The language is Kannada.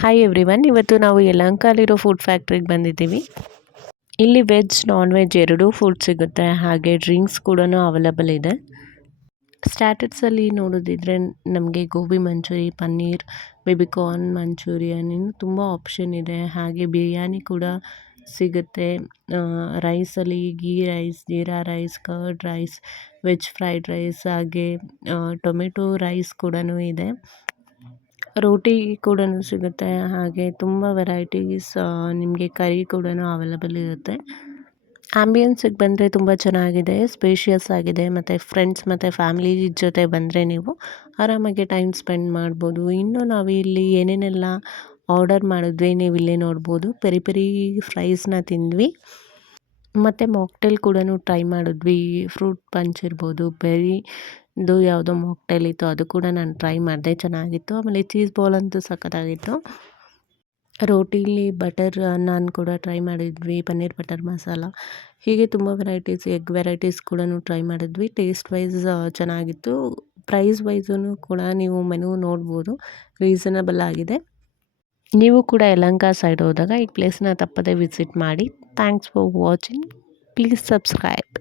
ಹಾಯ್ ಎವ್ರಿವನ್, ಇವತ್ತು ನಾವು ಯಲಹಂಕಲ್ಲಿರೋ ಫುಡ್ ಫ್ಯಾಕ್ಟ್ರಿಗೆ ಬಂದಿದ್ದೀವಿ. ಇಲ್ಲಿ ವೆಜ್ ನಾನ್ ವೆಜ್ ಎರಡೂ ಫುಡ್ ಸಿಗುತ್ತೆ, ಹಾಗೆ ಡ್ರಿಂಕ್ಸ್ ಕೂಡ ಅವೈಲಬಲ್ ಇದೆ. ಸ್ಟಾರ್ಟರ್ಸಲ್ಲಿ ನೋಡೋದಿದ್ರೆ ನಮಗೆ ಗೋಬಿ ಮಂಚೂರಿ, ಪನ್ನೀರ್, ಬೇಬಿಕಾರ್ನ್ ಮಂಚೂರಿಯನ್ ಇನ್ನು ತುಂಬ ಆಪ್ಷನ್ ಇದೆ. ಹಾಗೆ ಬಿರಿಯಾನಿ ಕೂಡ ಸಿಗುತ್ತೆ. ರೈಸಲ್ಲಿ ghee rice, jeera rice, curd rice, veg fried rice, ಹಾಗೆ ಟೊಮೆಟೊ ರೈಸ್ ಕೂಡ ಇದೆ. ರೋಟಿ ಕೂಡ ಸಿಗುತ್ತೆ, ಹಾಗೆ ತುಂಬ ವೆರೈಟೀಸ್ ನಿಮಗೆ ಕರಿ ಕೂಡ ಅವೈಲಬಲ್ ಇರುತ್ತೆ. ಆಂಬಿಯನ್ಸಿಗೆ ಬಂದರೆ ತುಂಬ ಚೆನ್ನಾಗಿದೆ, ಸ್ಪೇಷಿಯಸ್ ಆಗಿದೆ, ಮತ್ತು ಫ್ರೆಂಡ್ಸ್ ಮತ್ತು ಫ್ಯಾಮಿಲಿ ಜೊತೆ ಬಂದರೆ ನೀವು ಆರಾಮಾಗಿ ಟೈಮ್ ಸ್ಪೆಂಡ್ ಮಾಡ್ಬೋದು. ಇನ್ನು ನಾವು ಇಲ್ಲಿ ಏನೇನೆಲ್ಲ ಆರ್ಡರ್ ಮಾಡಿದ್ವಿ ನೀವು ಇಲ್ಲೇ ನೋಡ್ಬೋದು. ಪೆರಿ ಪೆರಿ ಫ್ರೈಸ್ನ ತಿಂದ್ವಿ, ಮತ್ತು ಮಾಕ್ಟೇಲ್ ಕೂಡ ಟ್ರೈ ಮಾಡಿದ್ವಿ. ಫ್ರೂಟ್ ಪಂಚ್ ಇರ್ಬೋದು, ಬೆರಿದು ಯಾವುದೋ ಮಾಕ್ಟೇಲ್ ಇತ್ತು, ಅದು ಕೂಡ ನಾನು ಟ್ರೈ ಮಾಡಿದೆ, ಚೆನ್ನಾಗಿತ್ತು. ಆಮೇಲೆ ಚೀಸ್ ಬಾಲ್ ಅಂತೂ ಸಖತ್ತಾಗಿತ್ತು. ರೋಟಿಲಿ ಬಟರ್ ನಾನ್ ಕೂಡ ಟ್ರೈ ಮಾಡಿದ್ವಿ, ಪನ್ನೀರ್ ಬಟರ್ ಮಸಾಲ, ಹೀಗೆ ತುಂಬ ವೆರೈಟೀಸ್, ಎಗ್ ವೆರೈಟೀಸ್ ಕೂಡ ಟ್ರೈ ಮಾಡಿದ್ವಿ. ಟೇಸ್ಟ್ ವೈಸ್ ಚೆನ್ನಾಗಿತ್ತು. ಪ್ರೈಸ್ ವೈಸೂ ಕೂಡ ನೀವು ಮೆನು ನೋಡ್ಬೋದು, ರೀಸನಬಲ್ ಆಗಿದೆ. ನೀವು ಕೂಡ ಯಲಹಂಕ ಸೈಡ್ ಹೋದಾಗ ಈ ಪ್ಲೇಸ್ನ ತಪ್ಪದೇ ವಿಸಿಟ್ ಮಾಡಿ. Thanks for watching. Please subscribe.